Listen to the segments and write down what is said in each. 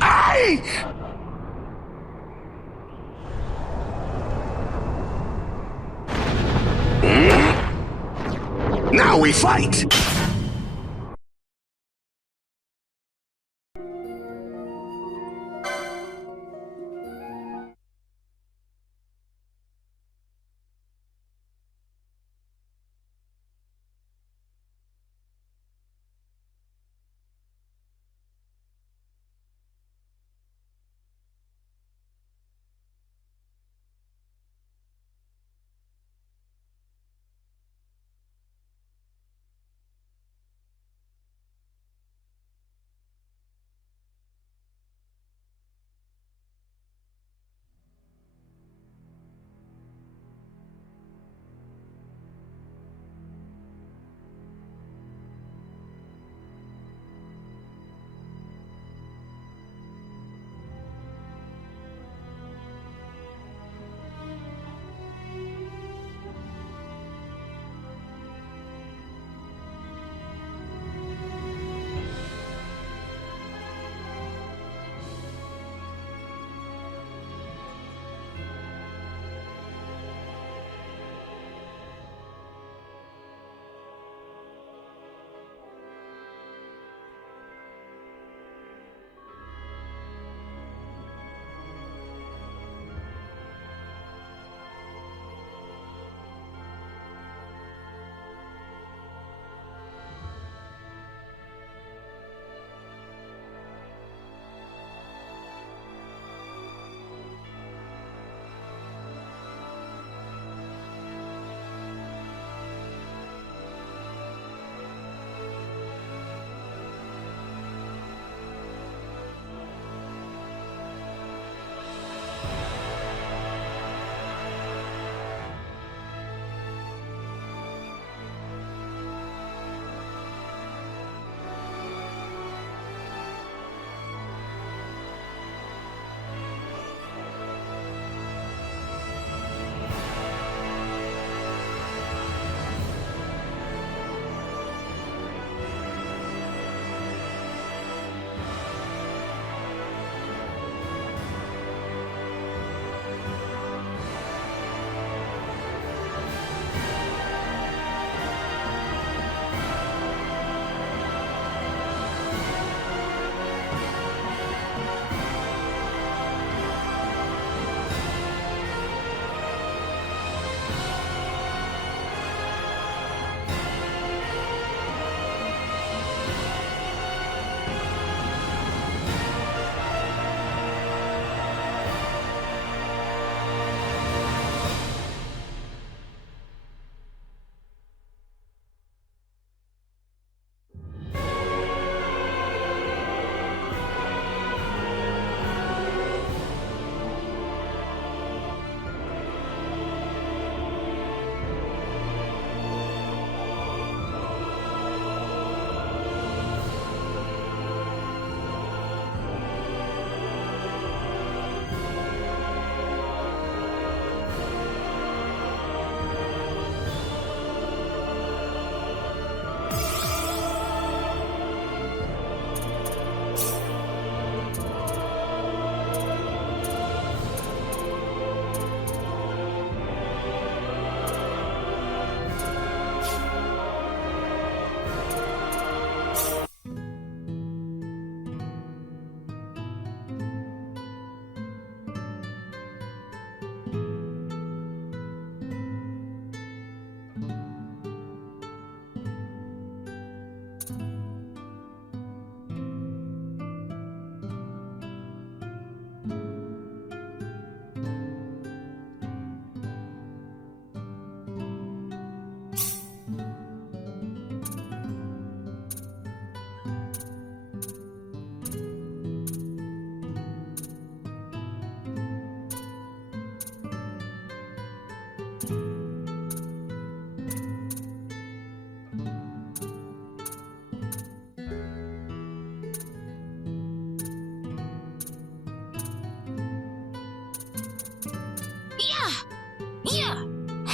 Ay! Now we fight!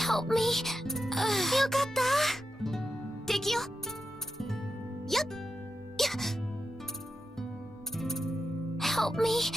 help me. よかった。敵よ。help me?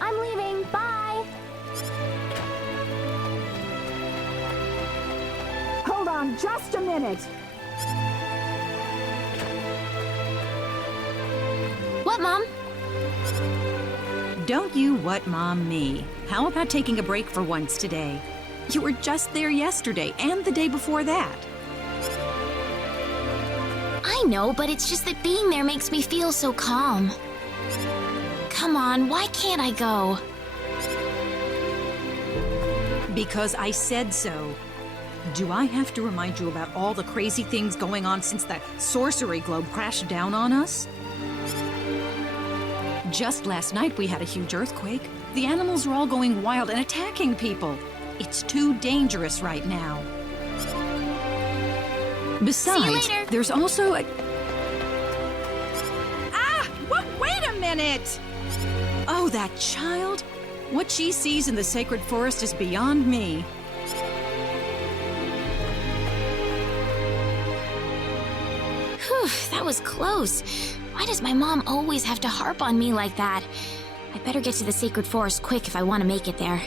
I'm leaving. Bye. Hold on just a minute. What, Mom? Don't you what Mom me. How about taking a break for once today? You were just there yesterday and the day before that. I know, but it's just that being there makes me feel so calm. Come on, why can't I go? Because I said so. Do I have to remind you about all the crazy things going on since the sorcery globe crashed down on us? Just last night we had a huge earthquake. The animals are all going wild and attacking people. It's too dangerous right now. Besides, later. there's also a... Ah! Wait a minute! Oh, that child? What she sees in the sacred forest is beyond me. Whew, that was close. Why does my mom always have to harp on me like that? I better get to the sacred forest quick if I want to make it there.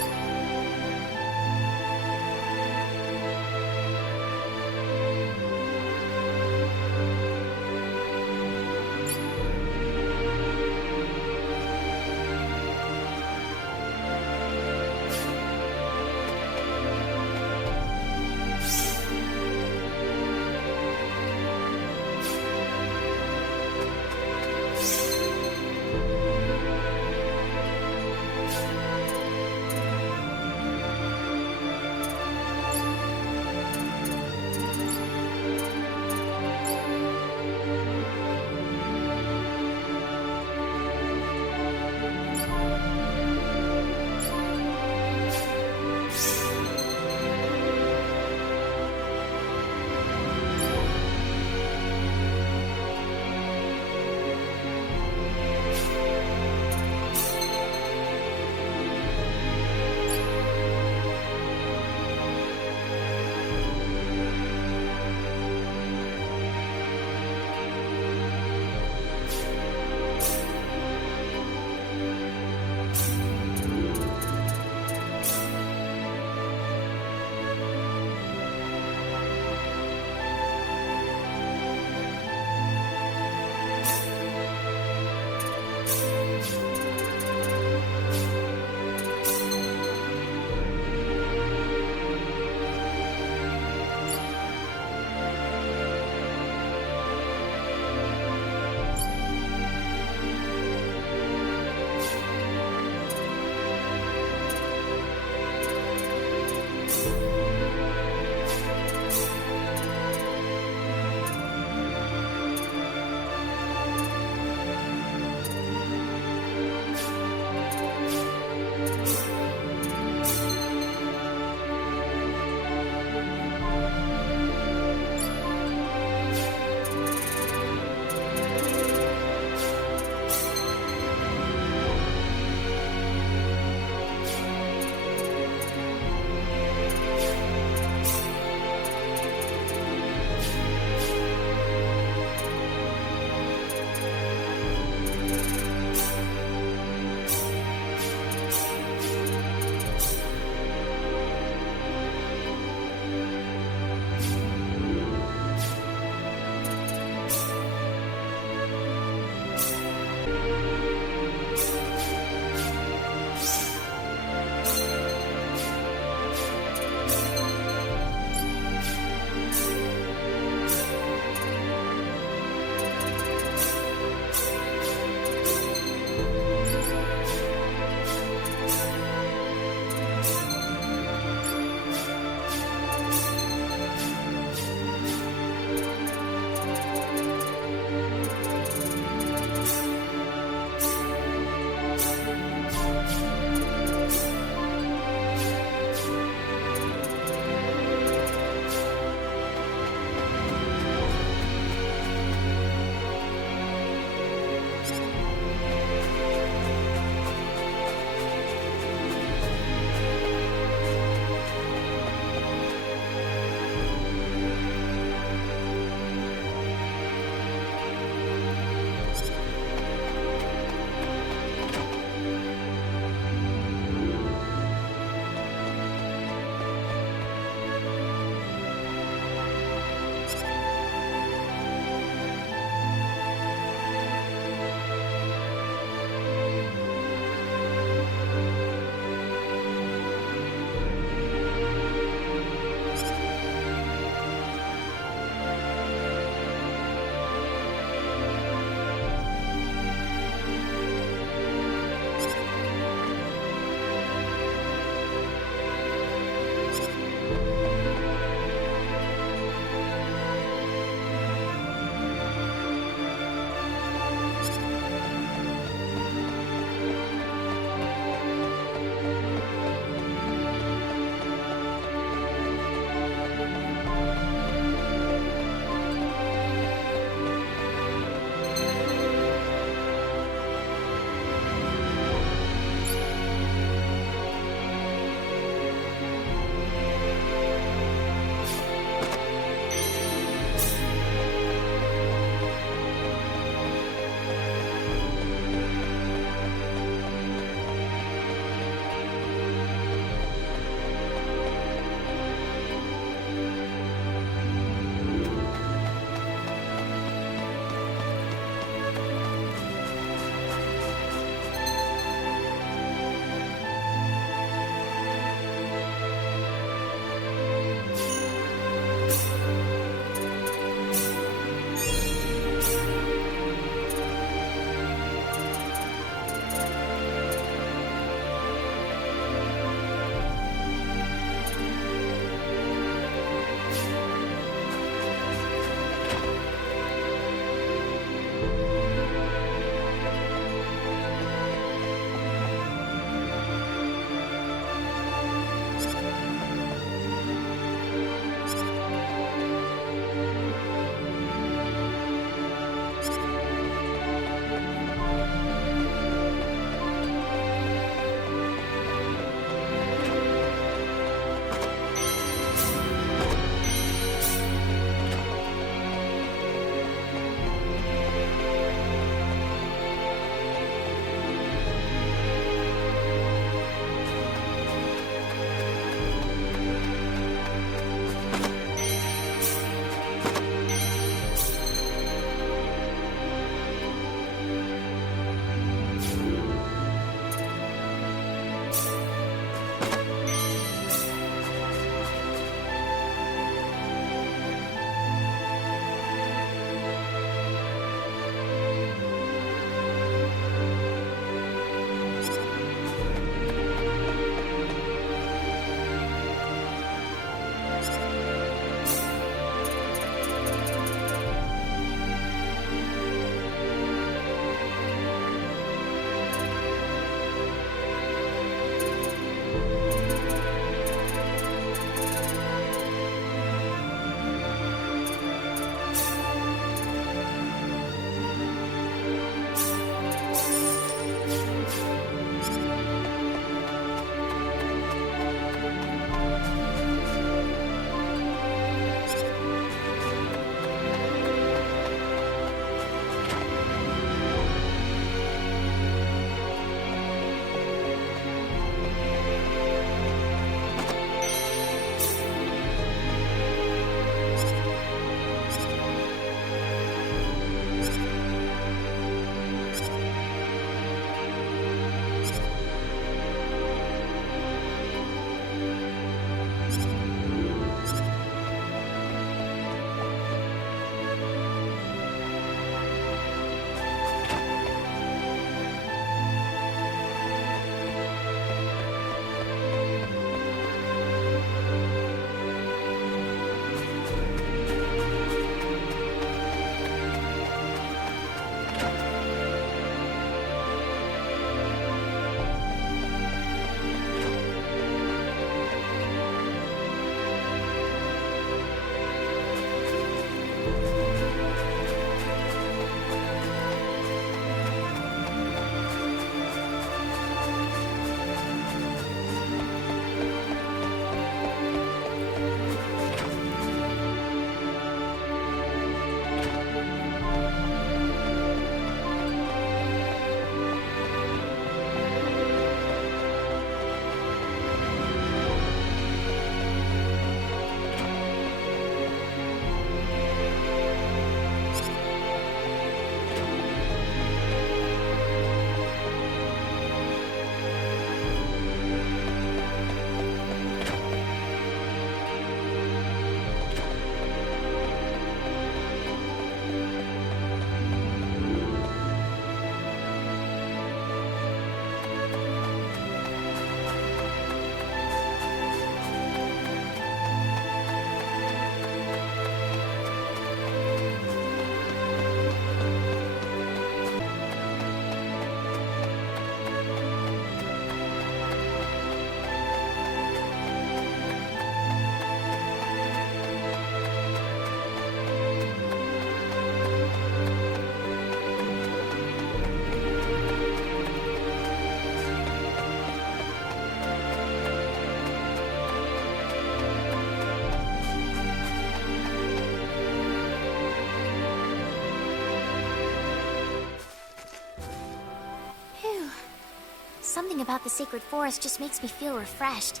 Something about the sacred forest just makes me feel refreshed.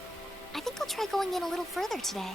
I think I'll try going in a little further today.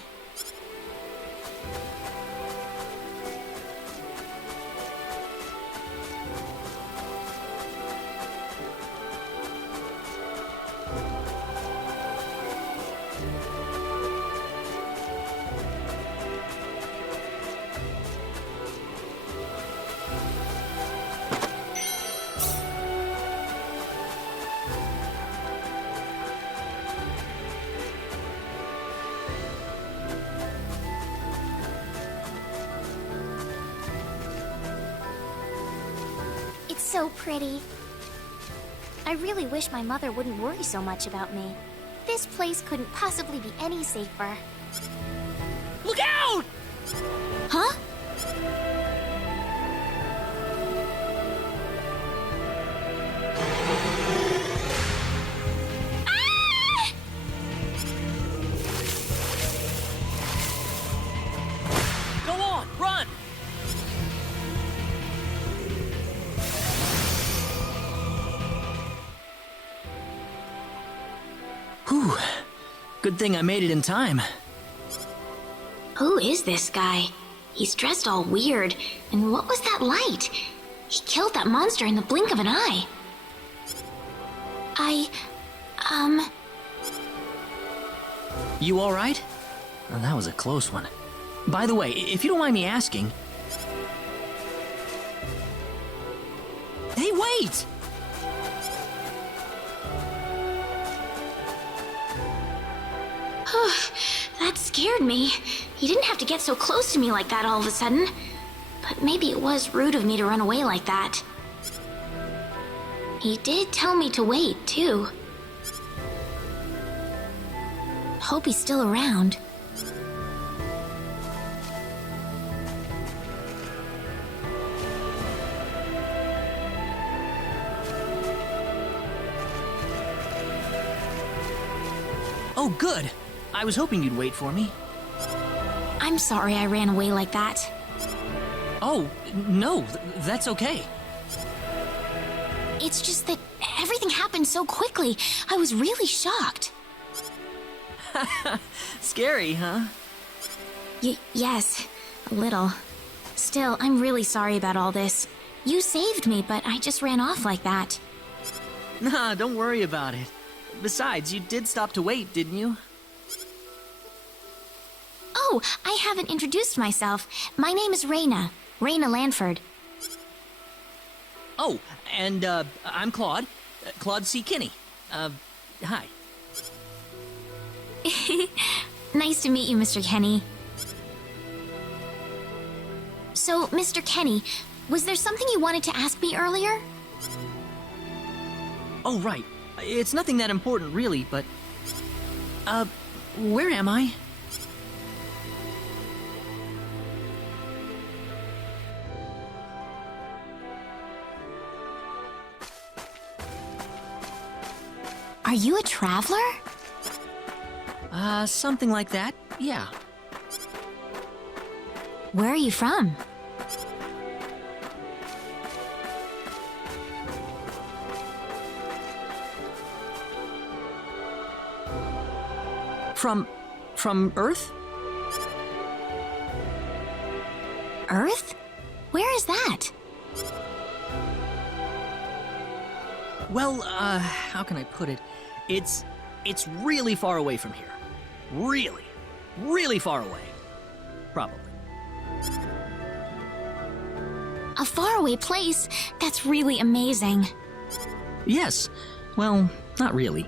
It's so pretty. I really wish my mother wouldn't worry so much about me. This place couldn't possibly be any safer. Look out! Huh? Ah! Go on, run! Whew. Good thing I made it in time. Who is this guy? He's dressed all weird. And what was that light? He killed that monster in the blink of an eye. You alright? Oh, that was a close one. By the way, if you don't mind me asking... Hey, wait! That scared me. He didn't have to get so close to me like that all of a sudden. But maybe it was rude of me to run away like that. He did tell me to wait, too. Hope he's still around. Oh, good. I was hoping you'd wait for me. I'm sorry I ran away like that. Oh, no, that's okay. It's just that everything happened so quickly. I was really shocked. Scary, huh? Yes, a little. Still, I'm really sorry about all this. You saved me, but I just ran off like that. Nah, don't worry about it. Besides, you did stop to wait, didn't you? Oh, I haven't introduced myself. My name is Rena. Rena Lanford. Oh, and, I'm Claude. Claude C. Kinney. Hi. Nice to meet you, Mr. Kenny. So, Mr. Kenny, was there something you wanted to ask me earlier? Oh, right. It's nothing that important, really, but... where am I? Are you a traveler? Something like that, yeah. Where are you from? From Earth? Earth? Where is that? Well, how can I put it? It's really far away from here. Really, really far away. Probably. A faraway place? That's really amazing. Yes. Well, not really.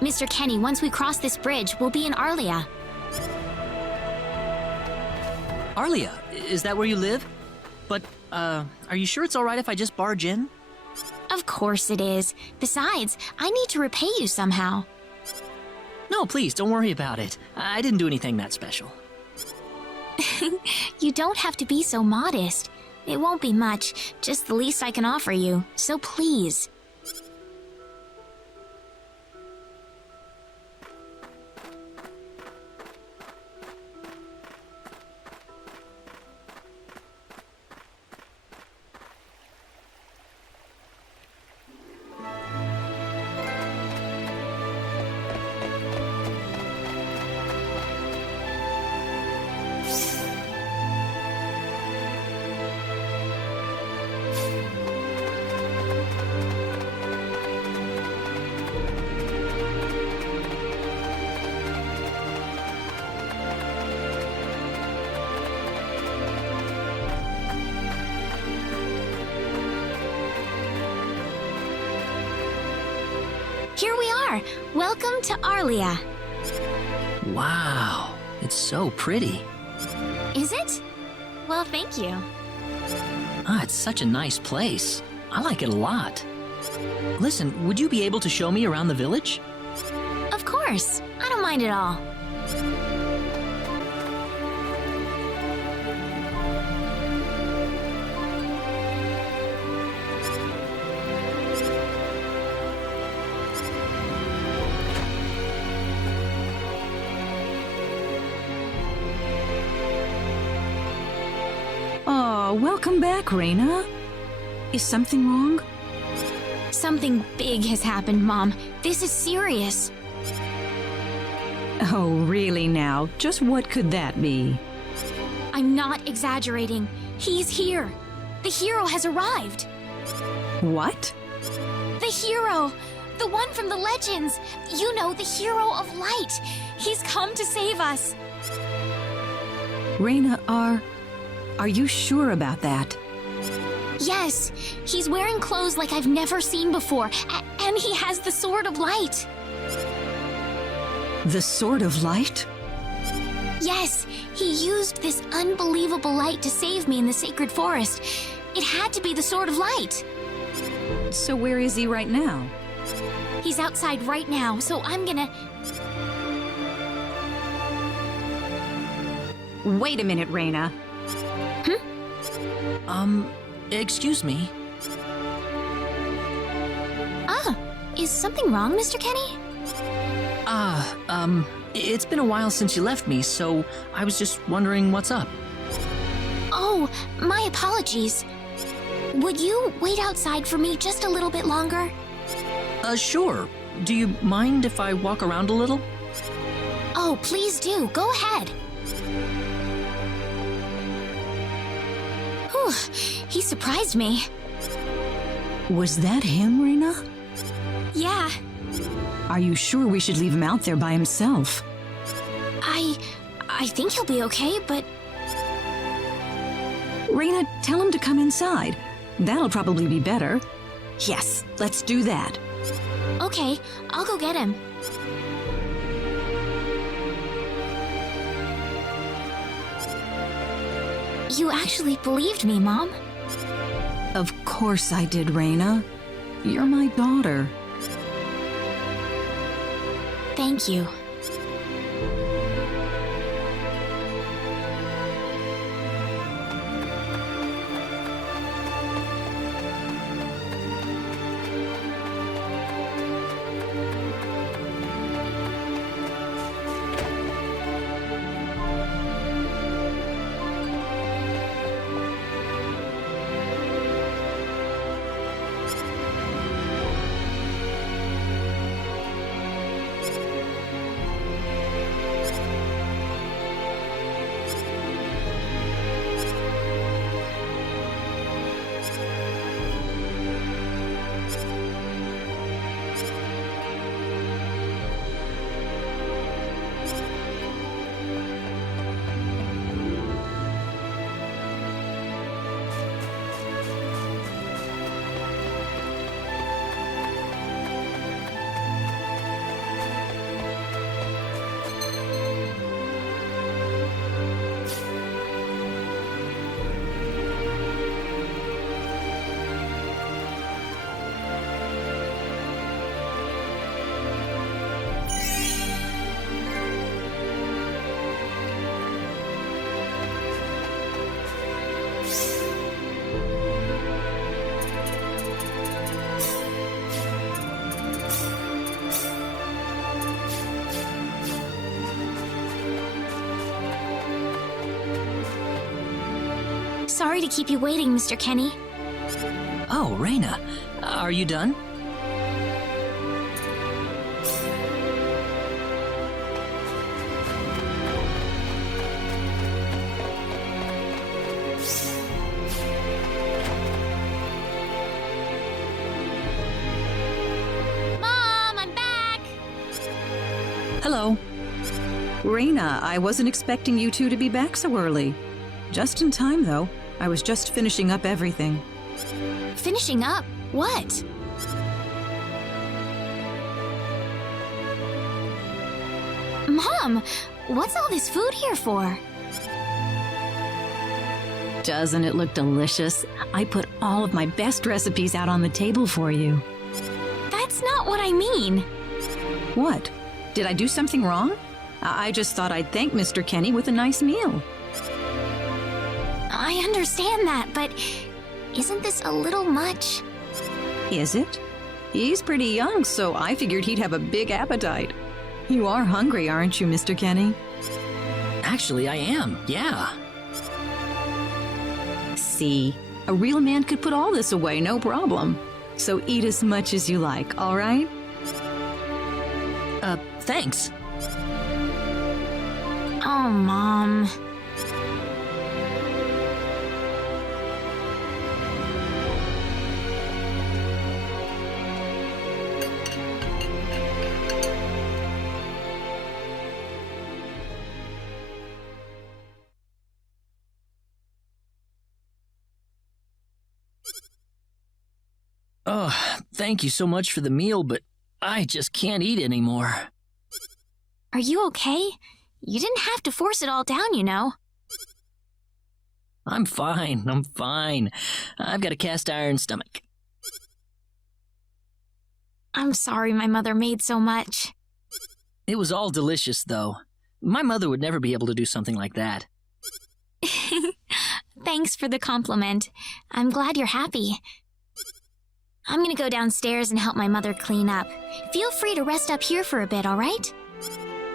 Mr. Kenny, once we cross this bridge, we'll be in Arlia. Arlia, is that where you live? But, are you sure it's alright if I just barge in? Of course it is. Besides, I need to repay you somehow. No, please, don't worry about it. I didn't do anything that special. You don't have to be so modest. It won't be much, just the least I can offer you, so please. Here we are! Welcome to Arlia. Wow, it's so pretty. Is it? Well, thank you. Ah, it's such a nice place. I like it a lot. Listen, would you be able to show me around the village? Of course, I don't mind at all. Oh, welcome back, Rena. Is something wrong? Something big has happened, Mom. This is serious. Oh, really now? Just what could that be? I'm not exaggerating. He's here. The hero has arrived. What? The hero! The one from the legends! You know, the hero of light! He's come to save us! Rena, are you sure about that? Yes, he's wearing clothes like I've never seen before, and he has the Sword of Light. The Sword of Light? Yes, he used this unbelievable light to save me in the sacred forest. It had to be the Sword of Light. So where is he right now? He's outside right now, so I'm gonna... Wait a minute, Rena. Excuse me. Ah, is something wrong, Mr. Kenny? It's been a while since you left me, so I was just wondering what's up. Oh, my apologies. Would you wait outside for me just a little bit longer? Sure. Do you mind if I walk around a little? Oh, please do. Go ahead. Whew, he surprised me. Was that him, Rena? Yeah, Are you sure we should leave him out there by himself? I think he'll be okay, but Rena, tell him to come inside. That'll probably be better. Yes, let's do that. okay, I'll go get him. You actually believed me, Mom? Of course I did, Rena. You're my daughter. Thank you. Sorry to keep you waiting, Mr. Kenny. Oh, Rena, are you done? Mom, I'm back! Hello. Rena, I wasn't expecting you two to be back so early. Just in time, though. I was just finishing up everything. Finishing up? What? Mom, what's all this food here for? Doesn't it look delicious? I put all of my best recipes out on the table for you. That's not what I mean. What? Did I do something wrong? I just thought I'd thank Mr. Kenny with a nice meal. I understand that, but isn't this a little much? Is it? He's pretty young, so I figured he'd have a big appetite. You are hungry, aren't you, Mr. Kenny? Actually, I am, yeah. See, a real man could put all this away, no problem. So eat as much as you like, all right? Thanks. Oh, Mom. Oh, thank you so much for the meal, but I just can't eat anymore. Are you okay? You didn't have to force it all down, you know. I'm fine. I've got a cast iron stomach. I'm sorry my mother made so much. It was all delicious, though. My mother would never be able to do something like that. Thanks for the compliment. I'm glad you're happy. I'm gonna go downstairs and help my mother clean up. Feel free to rest up here for a bit, all right?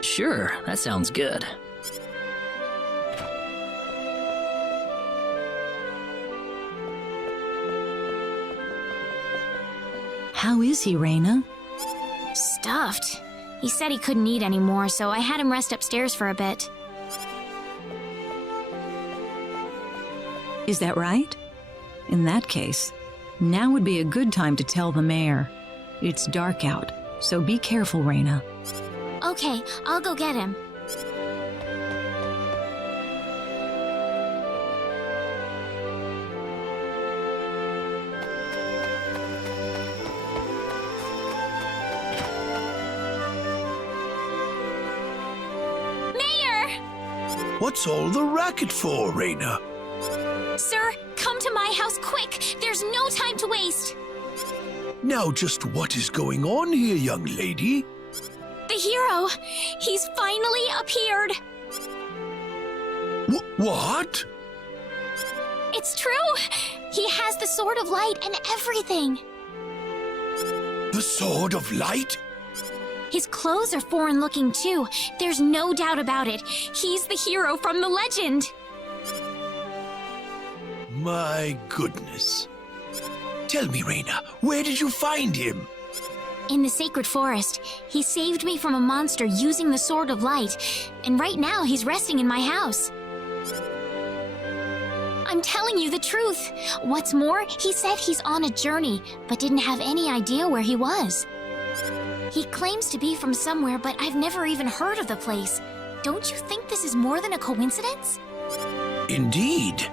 Sure, that sounds good. How is he, Rena? Stuffed. He said he couldn't eat anymore, so I had him rest upstairs for a bit. Is that right? In that case, now would be a good time to tell the mayor. It's dark out, so be careful, Rena. Okay, I'll go get him. Mayor! What's all the racket for, Rena? Sir, come to my house quick! There's no time to waste! Now just what is going on here, young lady? The hero! He's finally appeared! What? It's true! He has the Sword of Light and everything! The Sword of Light? His clothes are foreign looking too. There's no doubt about it. He's the hero from the legend! My goodness. Tell me, Rena, where did you find him? In the Sacred Forest. He saved me from a monster using the Sword of Light, and right now he's resting in my house. I'm telling you the truth. What's more, he said he's on a journey, but didn't have any idea where he was. He claims to be from somewhere, but I've never even heard of the place. Don't you think this is more than a coincidence? Indeed.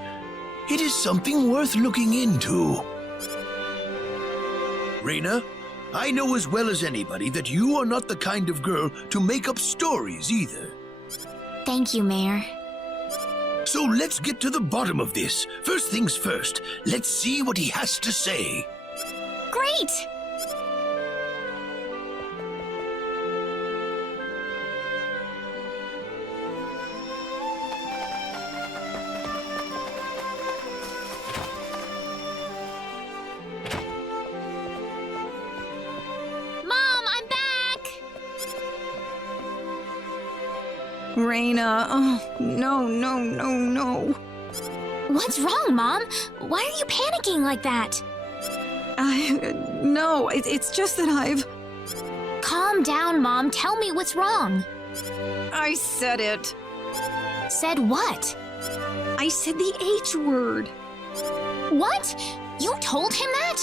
It is something worth looking into. Rena, I know as well as anybody that you are not the kind of girl to make up stories either. Thank you, Mayor. So let's get to the bottom of this. First things first, let's see what he has to say. Great! Mom, I'm back! Rena, oh, no. What's wrong, Mom? Why are you panicking like that? No, it's just that I've... Calm down, Mom. Tell me what's wrong. I said it. Said what? I said the H word. What? You told him that?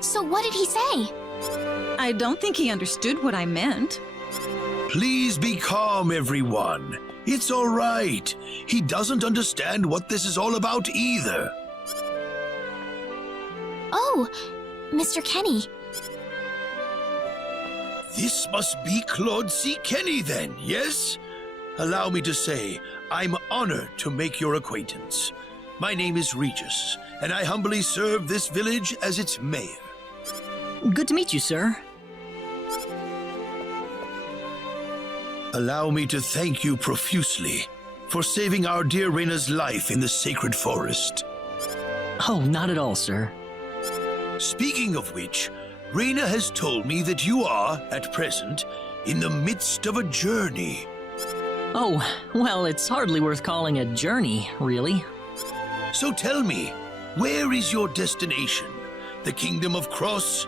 So what did he say? I don't think he understood what I meant. Please be calm, everyone. It's all right. He doesn't understand what this is all about either. Oh, Mr. Kenny. This must be Claude C. Kenny then, yes? Allow me to say, I'm honored to make your acquaintance. My name is Regis, and I humbly serve this village as its mayor. Good to meet you, sir. Allow me to thank you profusely for saving our dear Rena's life in the sacred forest. Oh, not at all, sir. Speaking of which, Rena has told me that you are, at present, in the midst of a journey. Oh, well, it's hardly worth calling a journey, really. So tell me, where is your destination? The Kingdom of Cross?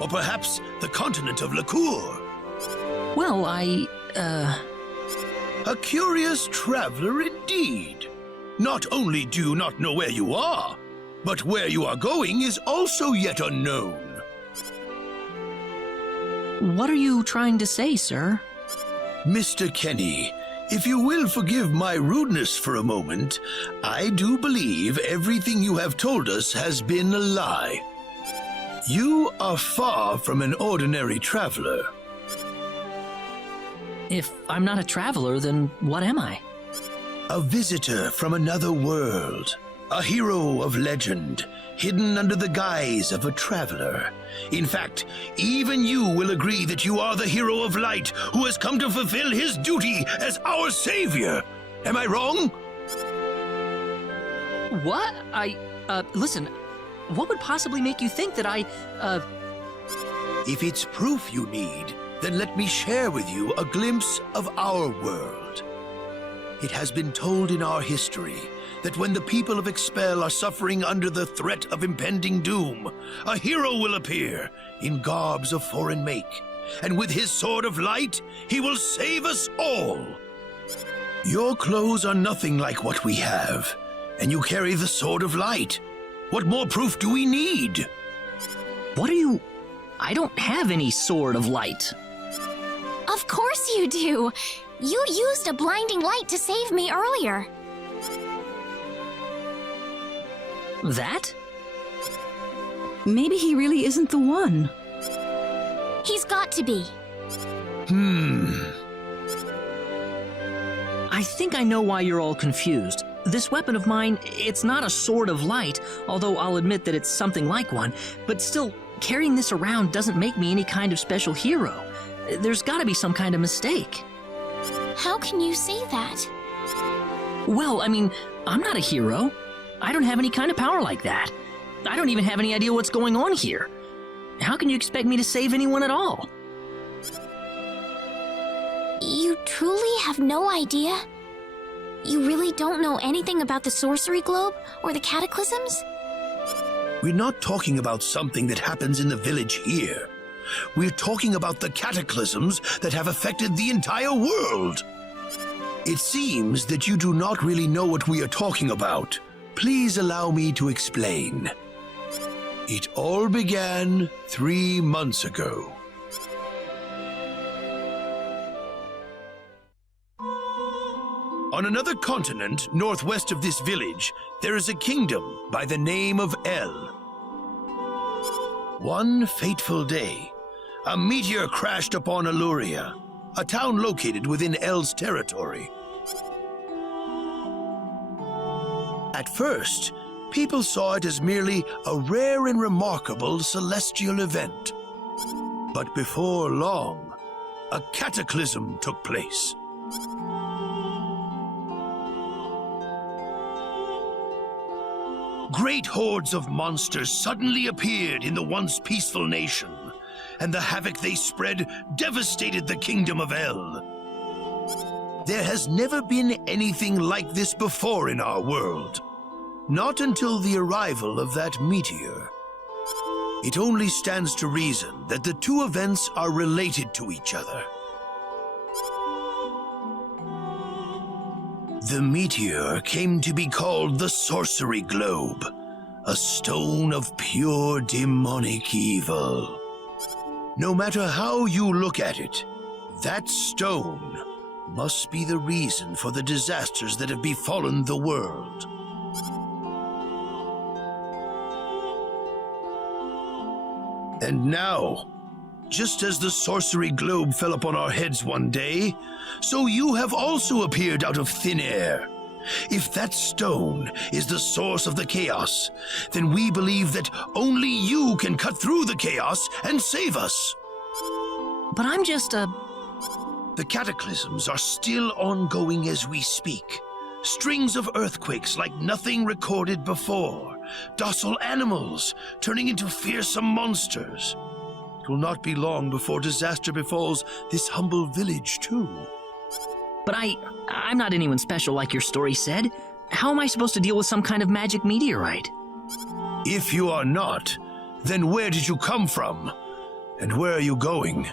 Or perhaps the continent of Lacour? Well, A curious traveler indeed. Not only do you not know where you are, but where you are going is also yet unknown. What are you trying to say, sir? Mr. Kenny, if you will forgive my rudeness for a moment, I do believe everything you have told us has been a lie. You are far from an ordinary traveler. If I'm not a traveler, then what am I? A visitor from another world. A hero of legend, hidden under the guise of a traveler. In fact, even you will agree that you are the hero of light who has come to fulfill his duty as our savior. Am I wrong? What? Listen, what would possibly make you think that If it's proof you need, then let me share with you a glimpse of our world. It has been told in our history that when the people of Expel are suffering under the threat of impending doom, a hero will appear in garbs of foreign make, and with his sword of light, he will save us all. Your clothes are nothing like what we have, and you carry the sword of light. What more proof do we need? what are you... I don't have any sword of light. Of course you do. You used a blinding light to save me earlier. That? Maybe he really isn't the one. He's got to be. I think I know why you're all confused. This weapon of mine, it's not a sword of light, although I'll admit that it's something like one, but still, carrying this around doesn't make me any kind of special hero. There's gotta be some kind of mistake. How can you say that? Well, I mean, I'm not a hero. I don't have any kind of power like that. I don't even have any idea what's going on here. How can you expect me to save anyone at all? You truly have no idea? You really don't know anything about the sorcery globe or the cataclysms? We're not talking about something that happens in the village here. We're talking about the cataclysms that have affected the entire world. It seems that you do not really know what we are talking about. Please allow me to explain. It all began 3 months ago. On another continent, northwest of this village, there is a kingdom by the name of El. One fateful day, a meteor crashed upon Aluria, a town located within El's territory. At first, people saw it as merely a rare and remarkable celestial event. But before long, a cataclysm took place. Great hordes of monsters suddenly appeared in the once peaceful nation, and the havoc they spread devastated the kingdom of El. There has never been anything like this before in our world. Not until the arrival of that meteor. It only stands to reason that the two events are related to each other. The meteor came to be called the Sorcery Globe, a stone of pure demonic evil. No matter how you look at it, that stone must be the reason for the disasters that have befallen the world. And now, just as the sorcery globe fell upon our heads one day, so you have also appeared out of thin air. If that stone is the source of the chaos, then we believe that only you can cut through the chaos and save us. But I'm just The cataclysms are still ongoing as we speak. Strings of earthquakes like nothing recorded before. Docile animals turning into fearsome monsters. It will not be long before disaster befalls this humble village, too. But I'm not anyone special like your story said. How am I supposed to deal with some kind of magic meteorite? If you are not, then where did you come from? And where are you going?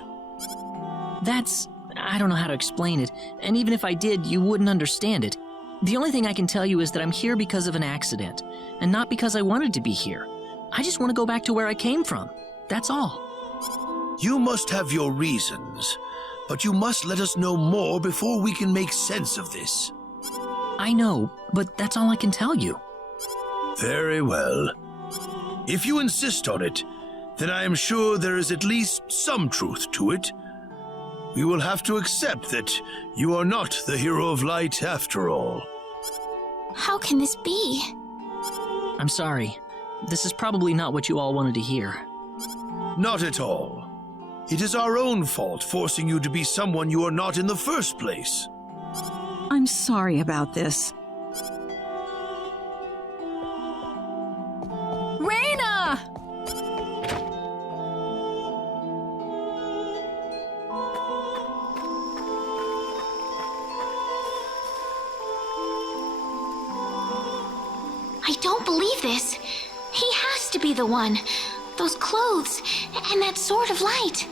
I don't know how to explain it, and even if I did, you wouldn't understand it. The only thing I can tell you is that I'm here because of an accident, and not because I wanted to be here. I just want to go back to where I came from. That's all. You must have your reasons, but you must let us know more before we can make sense of this. I know, but that's all I can tell you. Very well. If you insist on it, then I am sure there is at least some truth to it. We will have to accept that you are not the hero of light after all. How can this be? I'm sorry. This is probably not what you all wanted to hear. Not at all. It is our own fault forcing you to be someone you are not in the first place. I'm sorry about this. Rena! I don't believe this. He has to be the one. Those clothes and that sword of light.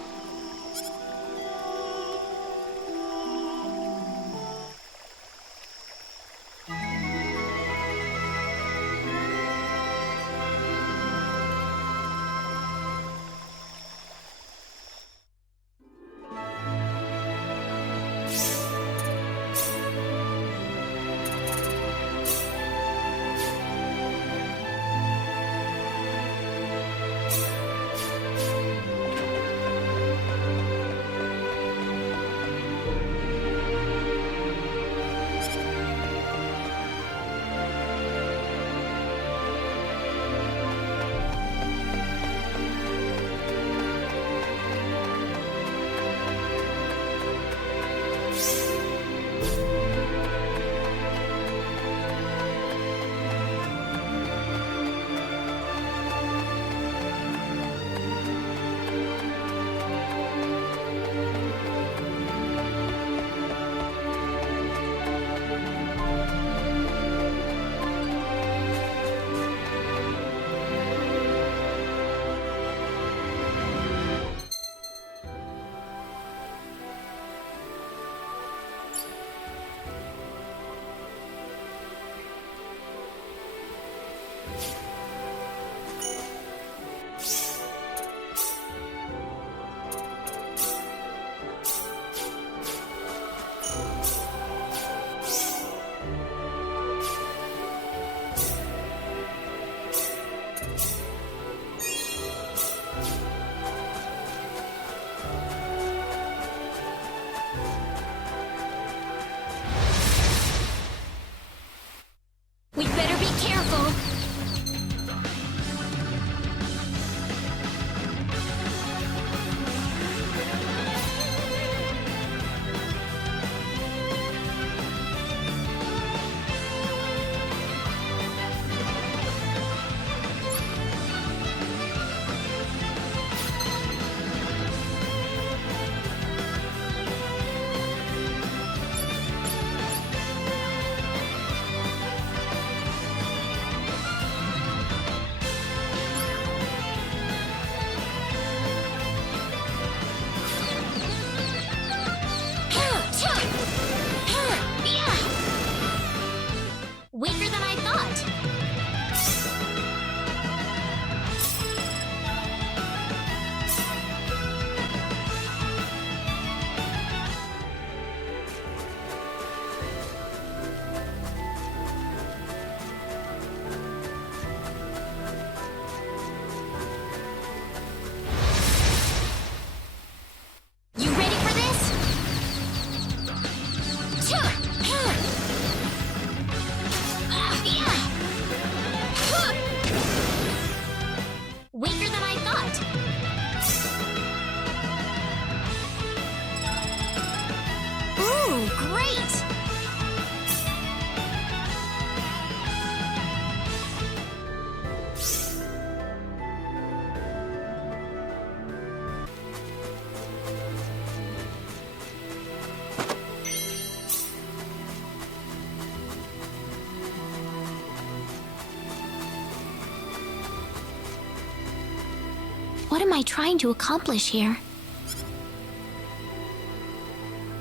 What am I trying to accomplish here?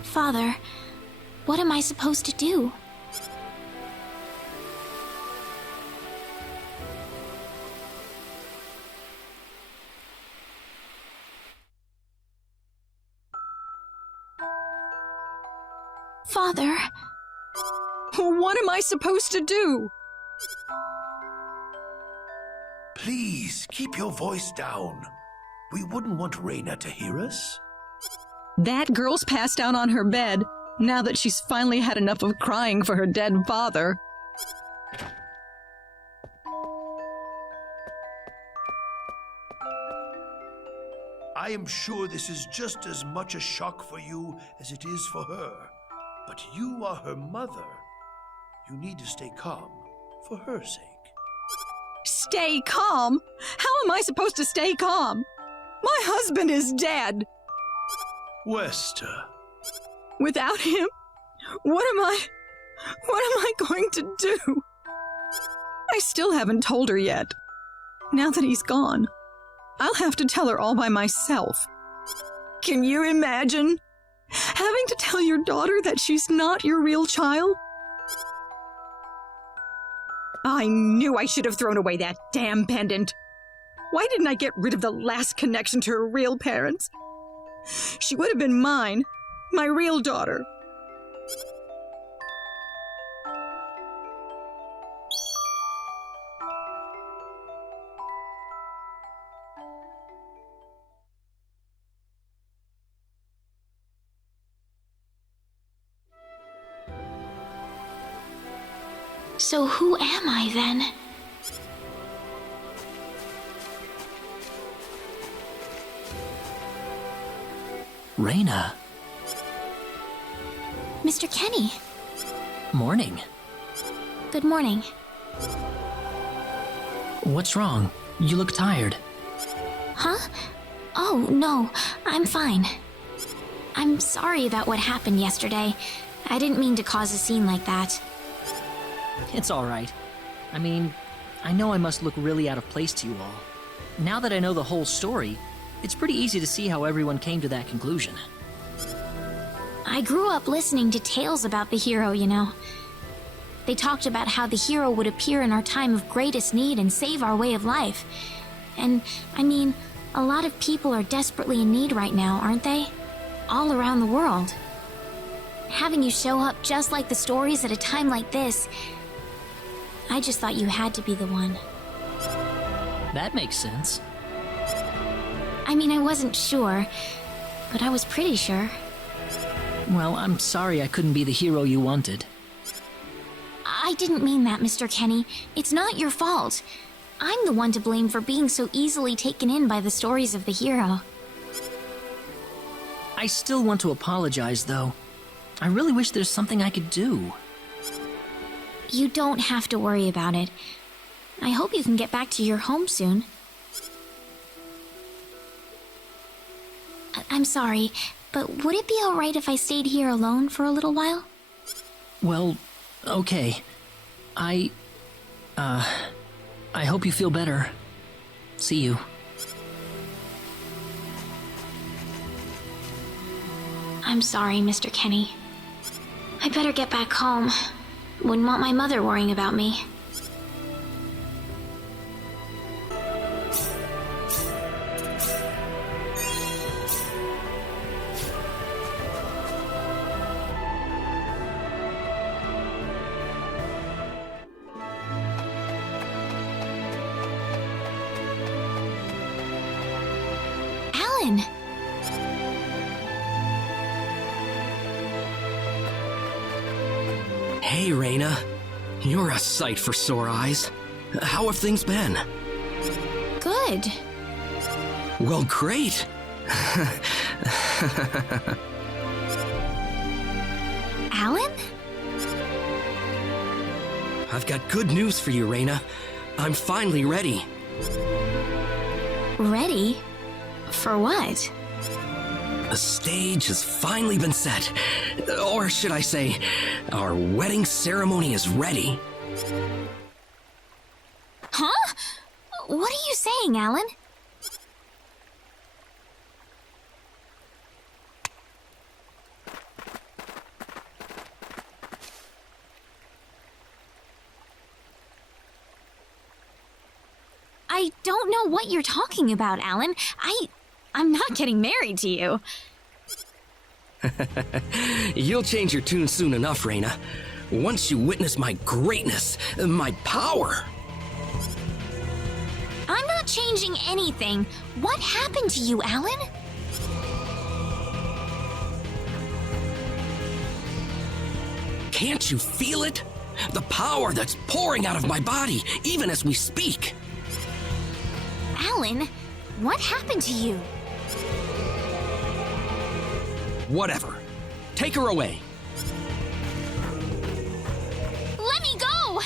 Father, what am I supposed to do? Father, What am I supposed to do? Please, keep your voice down. We wouldn't want Rena to hear us. That girl's passed out on her bed, now that she's finally had enough of crying for her dead father. I am sure this is just as much a shock for you as it is for her. But you are her mother. You need to stay calm for her sake. Stay calm? How am I supposed to stay calm? My husband is dead. Wester. Without him, what am I going to do? I still haven't told her yet. Now that he's gone, I'll have to tell her all by myself. Can you imagine having to tell your daughter that she's not your real child? I knew I should have thrown away that damn pendant. Why didn't I get rid of the last connection to her real parents? She would have been mine, my real daughter. so who am I then? Rena. Mr. Kenny. Morning. Good morning. What's wrong? You look tired. Huh? Oh, no, I'm fine. I'm sorry about what happened yesterday. I didn't mean to cause a scene like that. It's all right. I mean, I know I must look really out of place to you all. Now that I know the whole story, it's pretty easy to see how everyone came to that conclusion. I grew up listening to tales about the hero, you know. They talked about how the hero would appear in our time of greatest need and save our way of life. And, I mean, a lot of people are desperately in need right now, aren't they? All around the world. Having you show up just like the stories at a time like this, I just thought you had to be the one. That makes sense. I mean, I wasn't sure, but I was pretty sure. Well, I'm sorry I couldn't be the hero you wanted. I didn't mean that, Mr. Kenny. It's not your fault. I'm the one to blame for being so easily taken in by the stories of the hero. I still want to apologize, though. I really wish there's something I could do. You don't have to worry about it. I hope you can get back to your home soon. I'm sorry, but would it be alright if I stayed here alone for a little while? Well, okay. I hope you feel better. See you. I'm sorry, Mr. Kenny. I better get back home. Wouldn't want my mother worrying about me. Alan! Hey, Rena. You're a sight for sore eyes. How have things been? Good. Well, great. Alan? I've got good news for you, Rena. I'm finally ready. Ready? For what? The stage has finally been set. Or should I say, our wedding ceremony is ready. Huh? What are you saying, Alan? don't know what you're talking about, Alan. I'm not getting married to you. You'll change your tune soon enough, Rena. Once you witness my greatness, my power. I'm not changing anything. What happened to you, Alan? Can't you feel it? The power that's pouring out of my body, even as we speak. Alan, what happened to you? Whatever. Take her away. Let me go!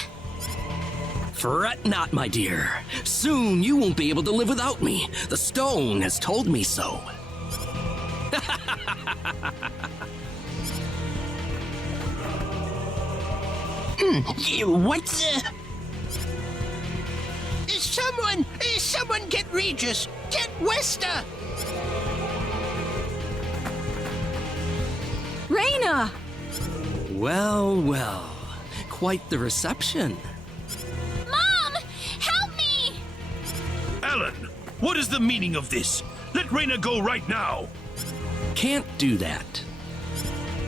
Fret not, my dear. Soon you won't be able to live without me. The stone has told me so. What's Someone get Regis! Get Wester! Rena! Well, well. Quite the reception. Mom! Help me! Alan, what is the meaning of this? Let Rena go right now. Can't do that.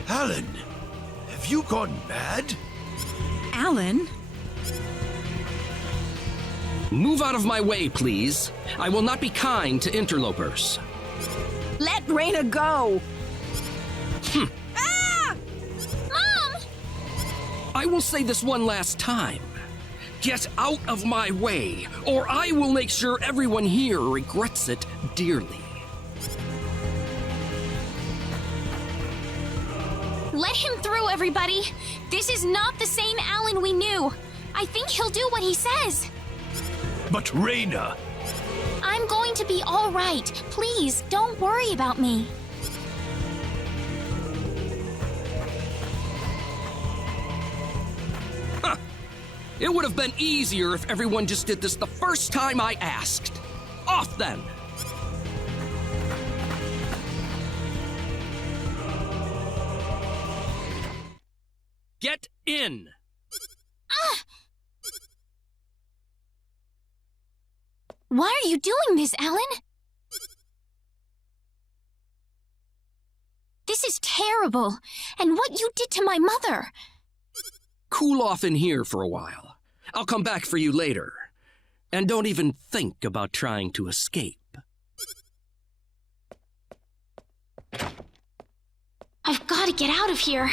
Alan, have you gone mad? Alan? Move out of my way, please. I will not be kind to interlopers. Let Rena go! Mom! I will say this one last time. Get out of my way, or I will make sure everyone here regrets it dearly. Let him through, everybody! This is not the same Alan we knew. I think he'll do what he says. But Rena... I'm going to be all right. Please, don't worry about me. It would have been easier if everyone just did this the first time I asked. Off then! Get in! Why are you doing this, Alan? This is terrible. And what you did to my mother. Cool off in here for a while. I'll come back for you later. And don't even think about trying to escape. I've got to get out of here.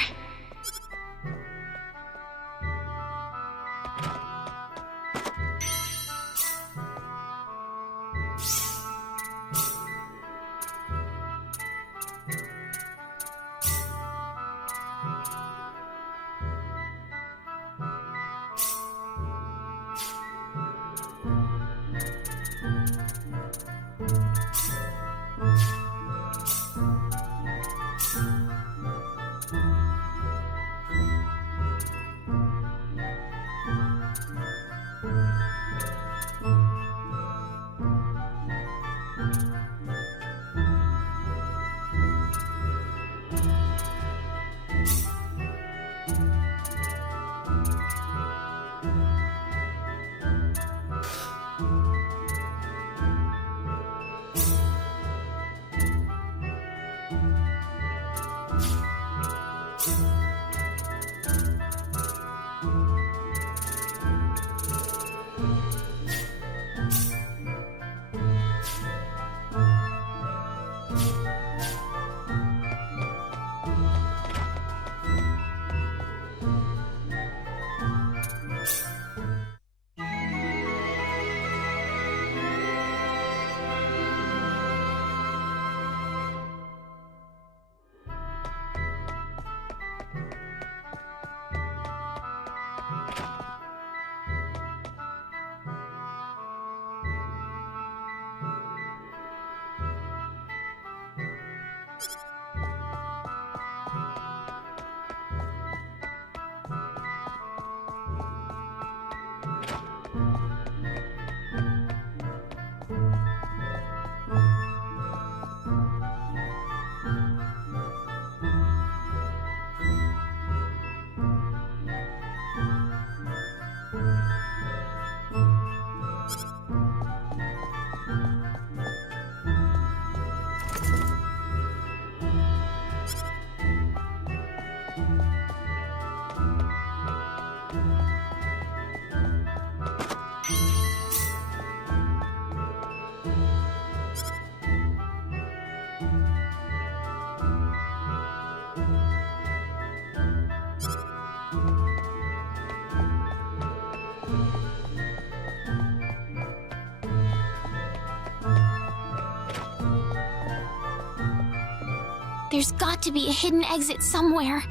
There's got to be a hidden exit somewhere.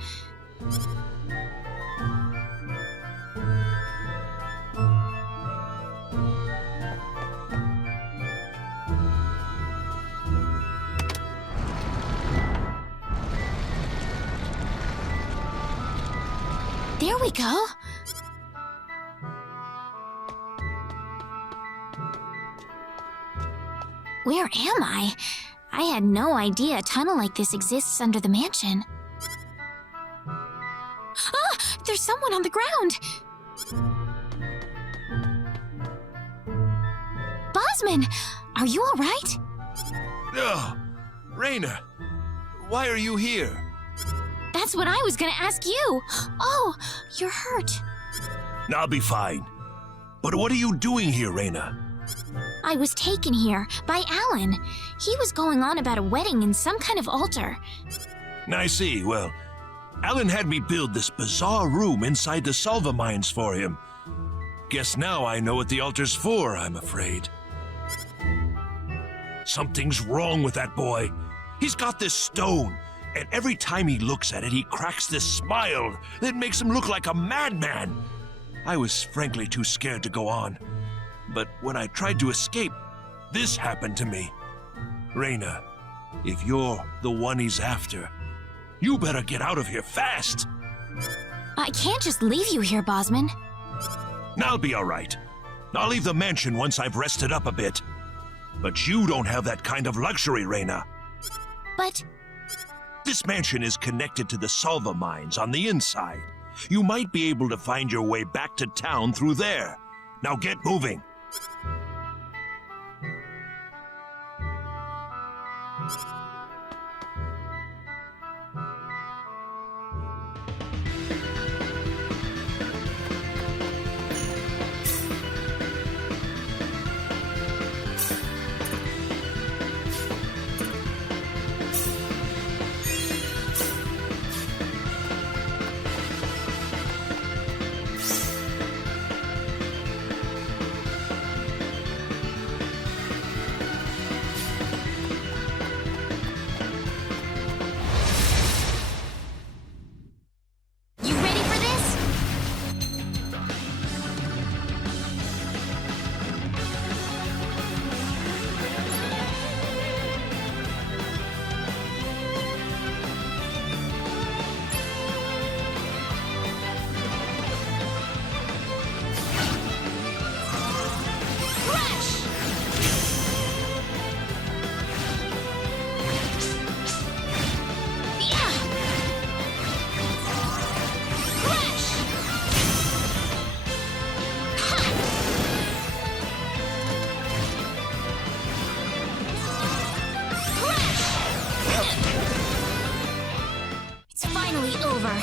There we go. Where am I? I had no idea a tunnel like this exists under the mansion. Ah! There's someone on the ground! Bosman! Are you alright? Oh, Rena, why are you here? That's what I was gonna ask you. Oh, you're hurt. I'll be fine. But what are you doing here, Rena? I was taken here by Alan. He was going on about a wedding in some kind of altar. I see. Well, Alan had me build this bizarre room inside the Salva mines for him. Guess now I know what the altar's for, I'm afraid. Something's wrong with that boy. He's got this stone, and every time he looks at it, he cracks this smile that makes him look like a madman. I was frankly too scared to go on. But when I tried to escape, this happened to me. Rena, if you're the one he's after, you better get out of here fast. I can't just leave you here, Bosman. I'll be all right. I'll leave the mansion once I've rested up a bit. But you don't have that kind of luxury, Rena. But This mansion is connected to the Salva mines on the inside. You might be able to find your way back to town through there. Now get moving. you ready for this? Crash! Yeah! Crash! Ha! Crash! It's finally over.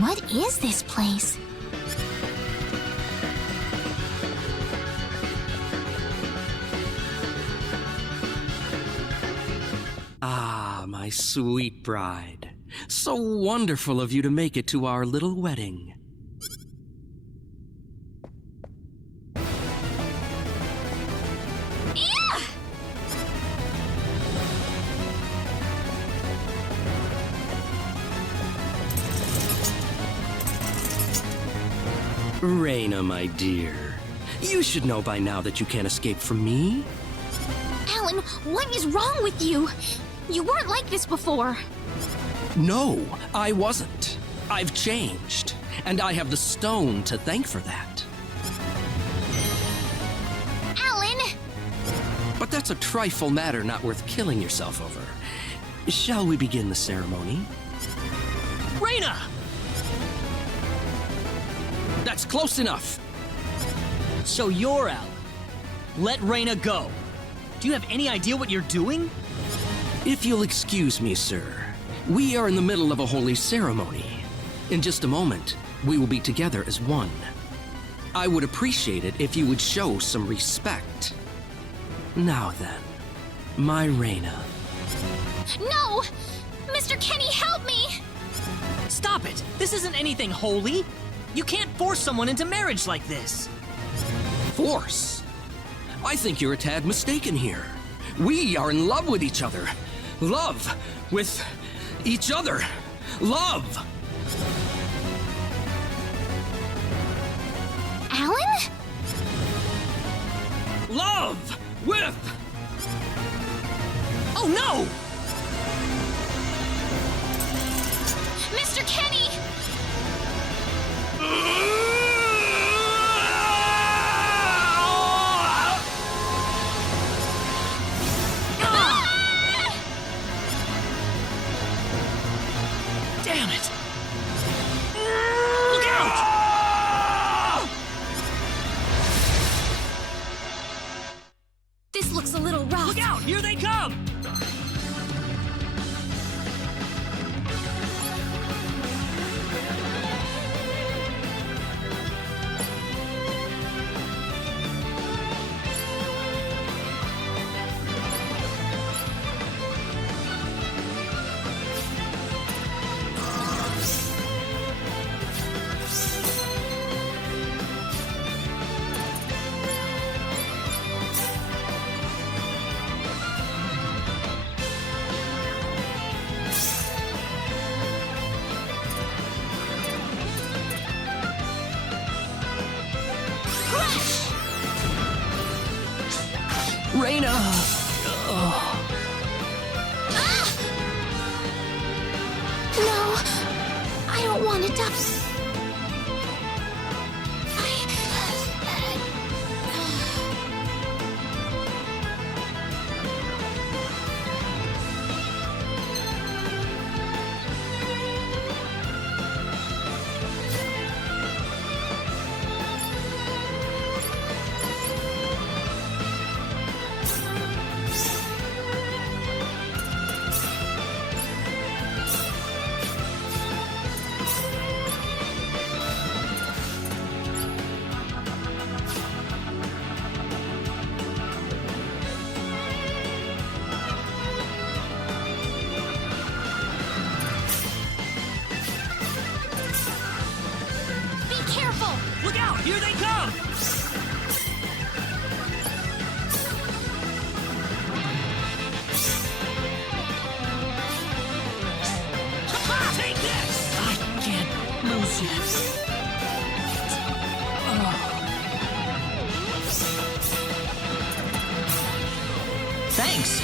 What is this place? Ah, my sweet bride. So wonderful of you to make it to our little wedding. Yeah! Rena, my dear. You should know by now that you can't escape from me. Alan, what is wrong with you? You weren't like this before. No, I wasn't. I've changed, and I have the stone to thank for that. Alan! But that's a trifle matter not worth killing yourself over. Shall we begin the ceremony? Rena! That's close enough. So you're out. Let Rena go. Do you have any idea what you're doing? If you'll excuse me, sir, we are in the middle of a holy ceremony. In just a moment, we will be together as one. I would appreciate it if you would show some respect. Now then, my Rena. No! Mr. Kenny, help me! Stop it! This isn't anything holy! You can't force someone into marriage like this! Force? I think you're a tad mistaken here. We are in love with each other. Love with each other. Love! Alan? Love with... Oh no! Mr. Kenny! Damn it! Look out! This looks a little rough. Look out! Here they come! Rena! No, I don't want to die. Be careful! Look out! Here they come! Take this! I can't lose yet. Thanks.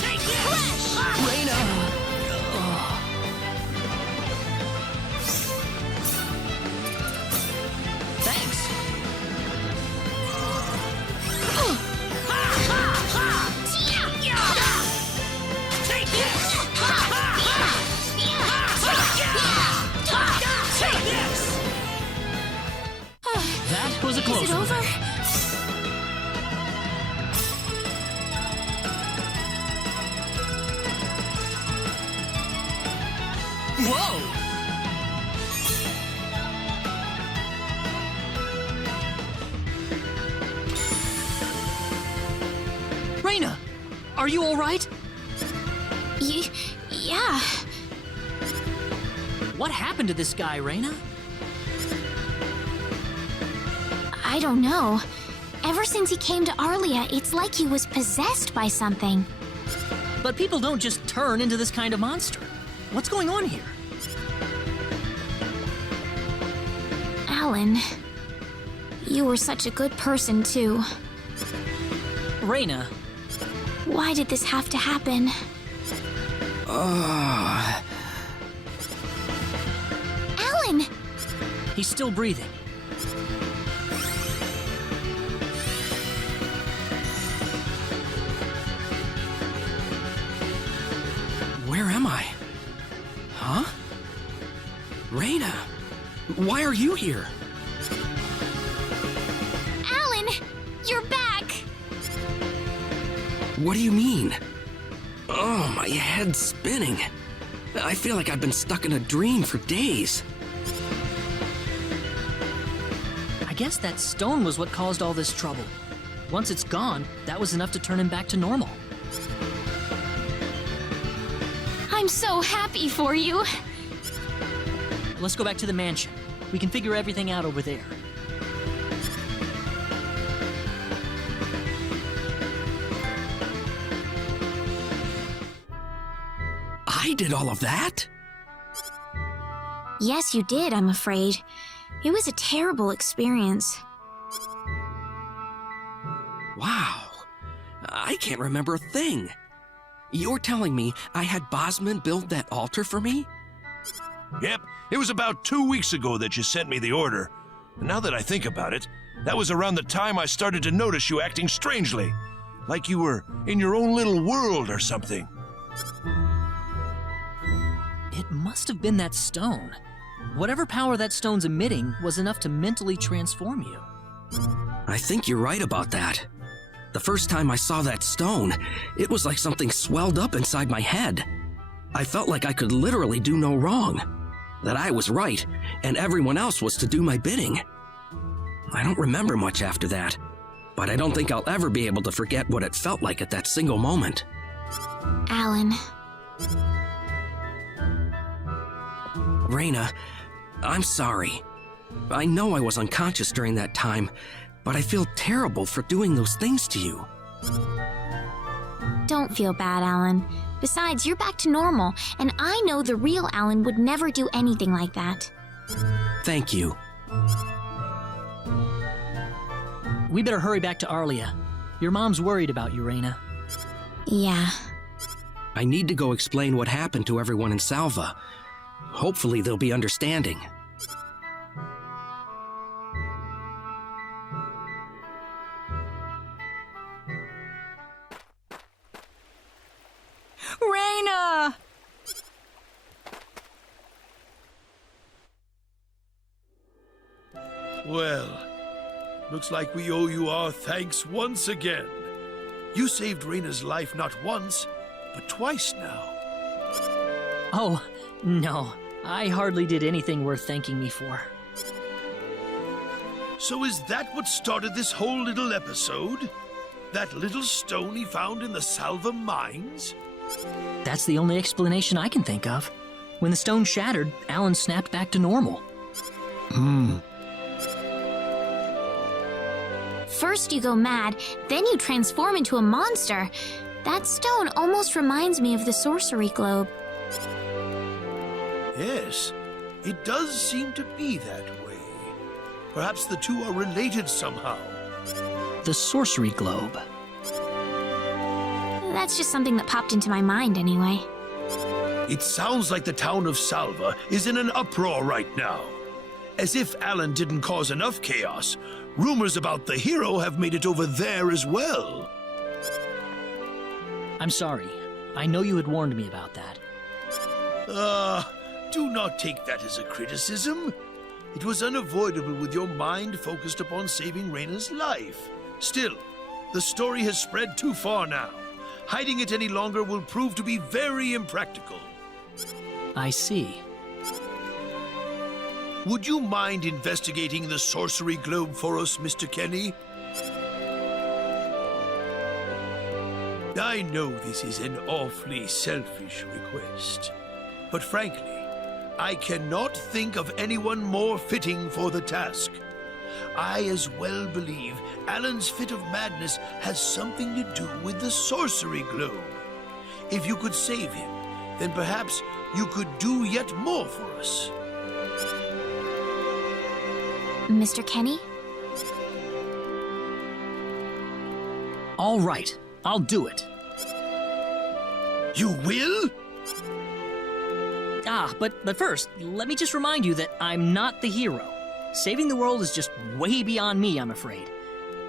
Take this! Rena! Thanks. Take this! Take this! That was a Is close it one. over? Whoa! Rena, are you all right? Yeah. What happened to this guy, Rena? I don't know. Ever since he came to Arlia, it's like he was possessed by something. But people don't just turn into this kind of monster. What's going on here? Alan, you were such a good person, too. Rena, Why did this have to happen? Alan! he's still breathing. Where am I? Huh? Rena! Why are you here? Alan! You're back! What do you mean? Oh, my head's spinning. I feel like I've been stuck in a dream for days. I guess that stone was what caused all this trouble. Once it's gone, that was enough to turn him back to normal. I'm so happy for you. Let's go back to the mansion. We can figure everything out over there. I did all of that? Yes, you did, I'm afraid. It was a terrible experience. Wow. I can't remember a thing. You're telling me I had Bosman build that altar for me? Yep, it was about 2 weeks ago that you sent me the order. And now that I think about it, that was around the time I started to notice you acting strangely. Like you were in your own little world or something. It must have been that stone. Whatever power that stone's emitting was enough to mentally transform you. I think you're right about that. The first time I saw that stone, it was like something swelled up inside my head. I felt like I could literally do no wrong. That I was right, and everyone else was to do my bidding. I don't remember much after that, but I don't think I'll ever be able to forget what it felt like at that single moment. Alan. Rena, I'm sorry. I know I was unconscious during that time, but I feel terrible for doing those things to you. Don't feel bad, Alan. Besides, you're back to normal, and I know the real Alan would never do anything like that. Thank you. We better hurry back to Arlia. Your mom's worried about you, Rena. Yeah. I need to go explain what happened to everyone in Salva. Hopefully they'll be understanding. Rena! Well, looks like we owe you our thanks once again. You saved Rena's life not once, but twice now. Oh, no. I hardly did anything worth thanking me for. So is that what started this whole little episode? That little stone he found in the Salva mines? That's the only explanation I can think of. When the stone shattered, Alan snapped back to normal. First you go mad, then you transform into a monster. That stone almost reminds me of the sorcery globe. Yes, it does seem to be that way. Perhaps the two are related somehow. The sorcery globe. That's just something that popped into my mind anyway. It sounds like the town of Salva is in an uproar right now. As if Alan didn't cause enough chaos, rumors about the hero have made it over there as well. I'm sorry. I know you had warned me about that. Do not take that as a criticism. It was unavoidable with your mind focused upon saving Rena's life. Still, the story has spread too far now. Hiding it any longer will prove to be very impractical. I see. Would you mind investigating the sorcery globe for us, Mr. Kenny? I know this is an awfully selfish request, but frankly, I cannot think of anyone more fitting for the task. I as well believe Alan's fit of madness has something to do with the sorcery globe. If you could save him, then perhaps you could do yet more for us. Mr. Kenny? All right. I'll do it. You will? But first, let me just remind you that I'm not the hero. Saving the world is just way beyond me, I'm afraid.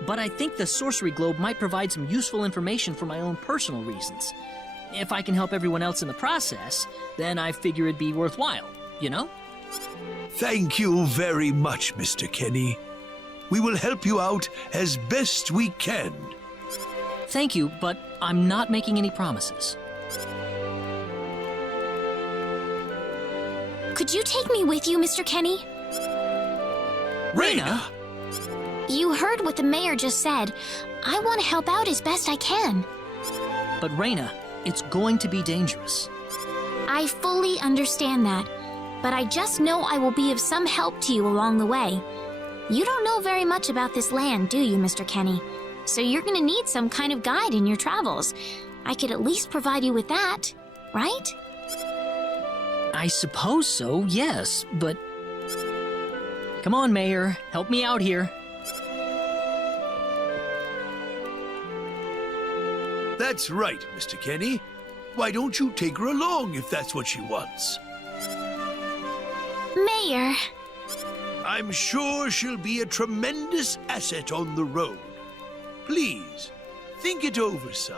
But I think the sorcery globe might provide some useful information for my own personal reasons. If I can help everyone else in the process, then I figure it'd be worthwhile, you know? Thank you very much, Mr. Kenny. We will help you out as best we can. Thank you, but I'm not making any promises. Could you take me with you, Mr. Kenny? Rena! You heard what the mayor just said. I want to help out as best I can. But Rena, it's going to be dangerous. I fully understand that, but I just know I will be of some help to you along the way. You don't know very much about this land, do you, Mr. Kenny? So you're going to need some kind of guide in your travels. I could at least provide you with that, right? I suppose so, yes, but... Come on, Mayor, help me out here. That's right, Mr. Kenny. Why don't you take her along if that's what she wants? Mayor, I'm sure she'll be a tremendous asset on the road. Please, think it over some.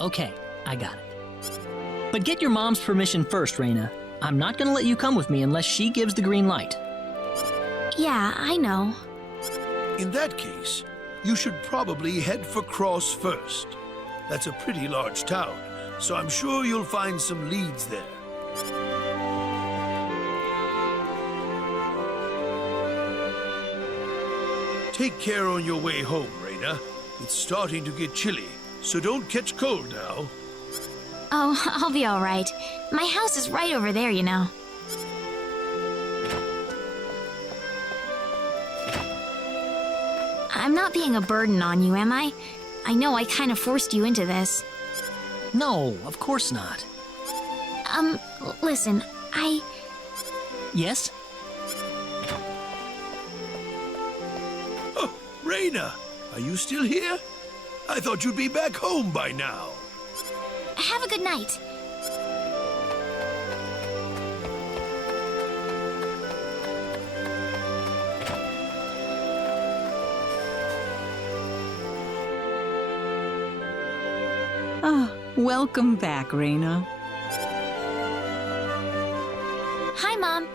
Okay, I got it. But get your mom's permission first, Rena. I'm not gonna let you come with me unless she gives the green light. yeah, I know. In that case, you should probably head for Cross first. That's a pretty large town, so I'm sure you'll find some leads there. Take care on your way home, Rena. It's starting to get chilly, so don't catch cold now. Oh, I'll be all right. My house is right over there, you know. I'm not being a burden on you, am I? I know I kind of forced you into this. No, of course not. Listen, Yes? Oh, Rena, are you still here? I thought you'd be back home by now. Have a good night. Ah, welcome back, Rena. Hi, Mom.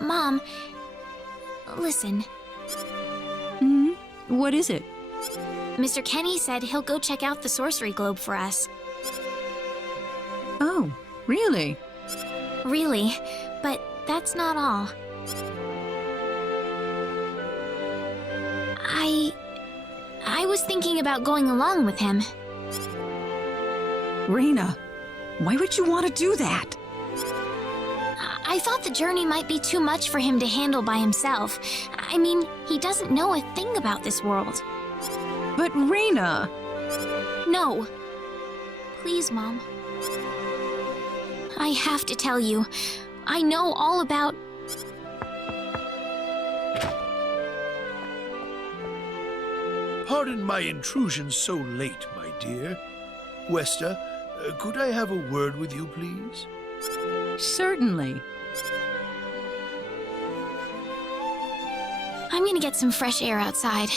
Mom, listen. Hmm? What is it? Mr. Kenny said he'll go check out the sorcery globe for us. Oh, really? Really, but that's not all. I was thinking about going along with him. Rena, why would you want to do that? I thought the journey might be too much for him to handle by himself. I mean, he doesn't know a thing about this world. But Rena... No. Please, Mom. I have to tell you. I know all about... Pardon my intrusion so late, my dear. Westa, could I have a word with you, please? Certainly. I'm gonna get some fresh air outside.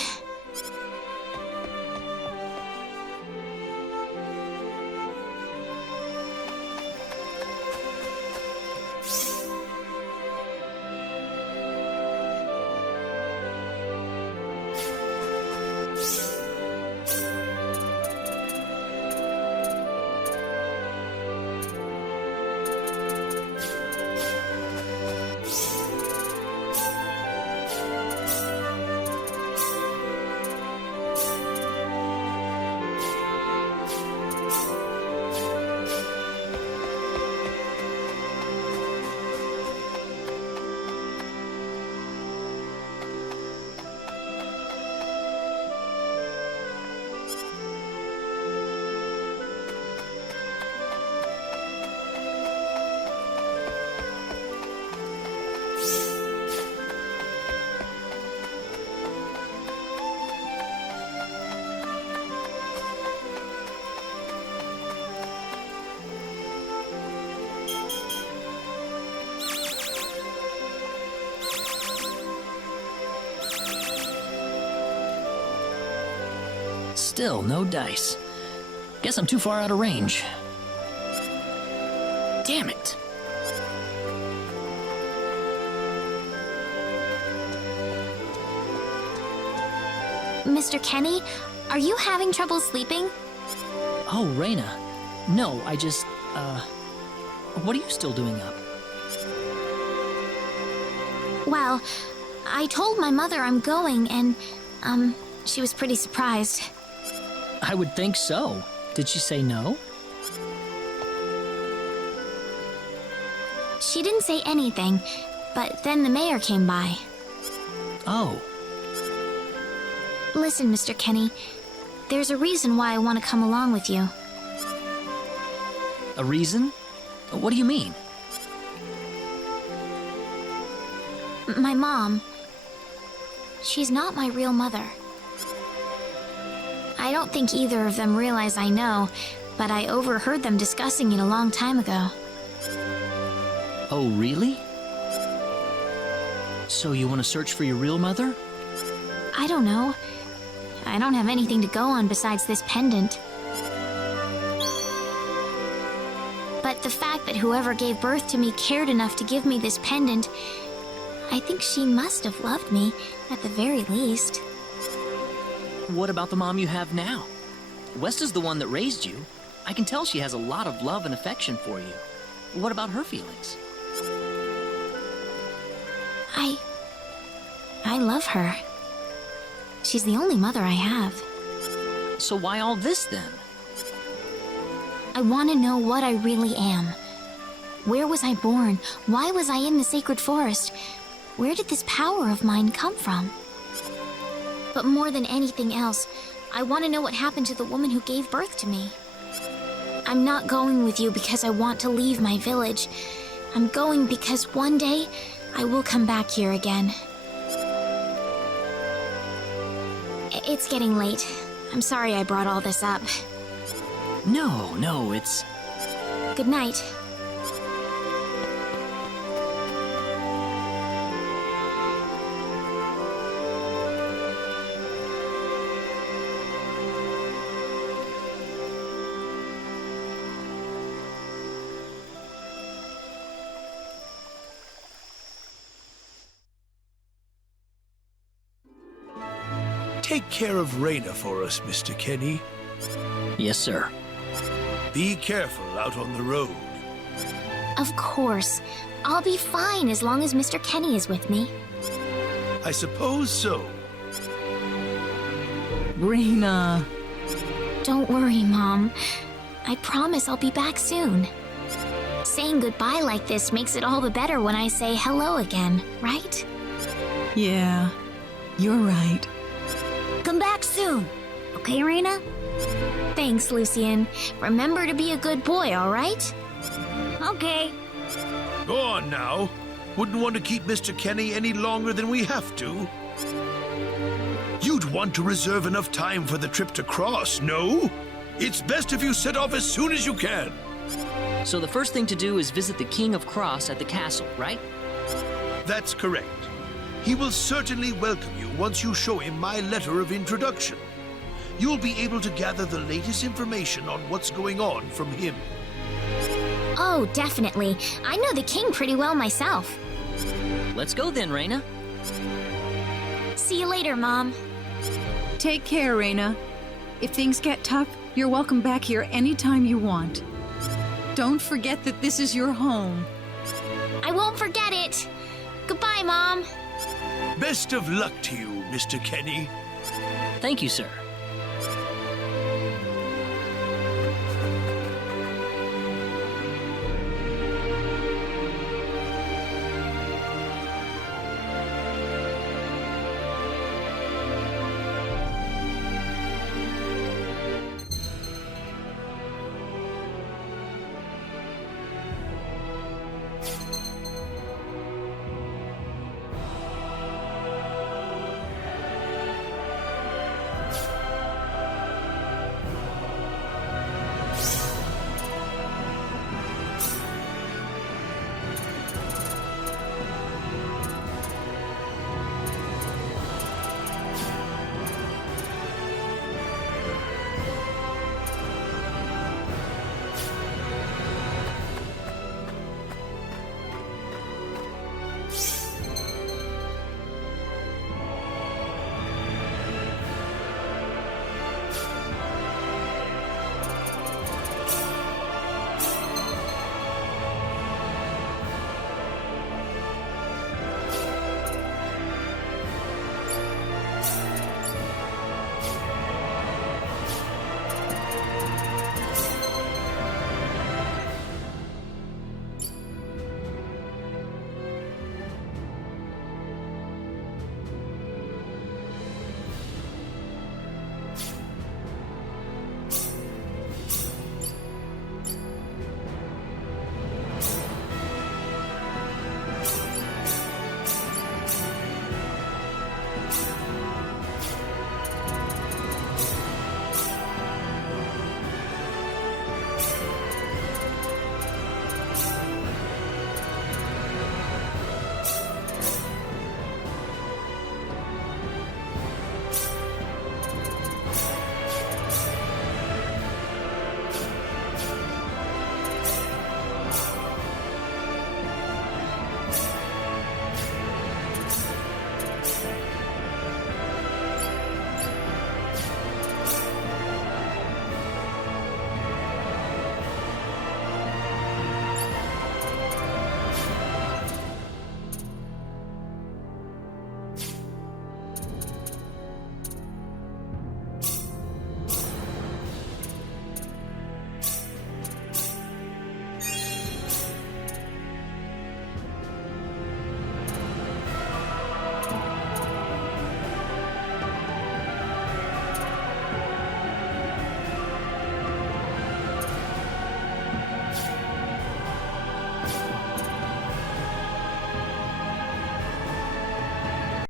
Still no dice. Guess I'm too far out of range. Damn it. Mr. Kenny, are you having trouble sleeping? Oh, Rena. No, I just, what are you still doing up? Well, I told my mother I'm going and, she was pretty surprised. I would think so. Did she say no? She didn't say anything, but then the mayor came by. Oh. Listen, Mr. Kenny, there's a reason why I want to come along with you. A reason? What do you mean? My mom, she's not my real mother. I don't think either of them realize I know, but I overheard them discussing it a long time ago. Oh, really? So you want to search for your real mother? I don't know. I don't have anything to go on besides this pendant. But the fact that whoever gave birth to me cared enough to give me this pendant, I think she must have loved me, at the very least. What about the mom you have now? Westa's the one that raised you. I can tell she has a lot of love and affection for you. What about her feelings? I love her. She's the only mother I have. So why all this then? I want to know what I really am. Where was I born? Why was I in the sacred forest? Where did this power of mine come from? But more than anything else, I want to know what happened to the woman who gave birth to me. I'm not going with you because I want to leave my village. I'm going because one day I will come back here again. It's getting late. I'm sorry I brought all this up. No, it's... Good night. Take care of Rena for us, Mr. Kenny. Yes, sir. Be careful out on the road. Of course. I'll be fine as long as Mr. Kenny is with me. I suppose so. Rena. Don't worry, Mom. I promise I'll be back soon. Saying goodbye like this makes it all the better when I say hello again, right? Yeah, you're right. Come back soon. Okay, Rena? Thanks, Lucien. Remember to be a good boy, all right? Okay. Go on now. Wouldn't want to keep Mr. Kenny any longer than we have to. You'd want to reserve enough time for the trip to Cross, no? It's best if you set off as soon as you can. So the first thing to do is visit the King of Cross at the castle, right? That's correct. He will certainly welcome you once you show him my letter of introduction. You'll be able to gather the latest information on what's going on from him. Oh, definitely. I know the king pretty well myself. Let's go then, Rena. See you later, Mom. Take care, Rena. If things get tough, you're welcome back here anytime you want. Don't forget that this is your home. I won't forget it. Goodbye, Mom. Best of luck to you, Mr. Kenny. Thank you, sir.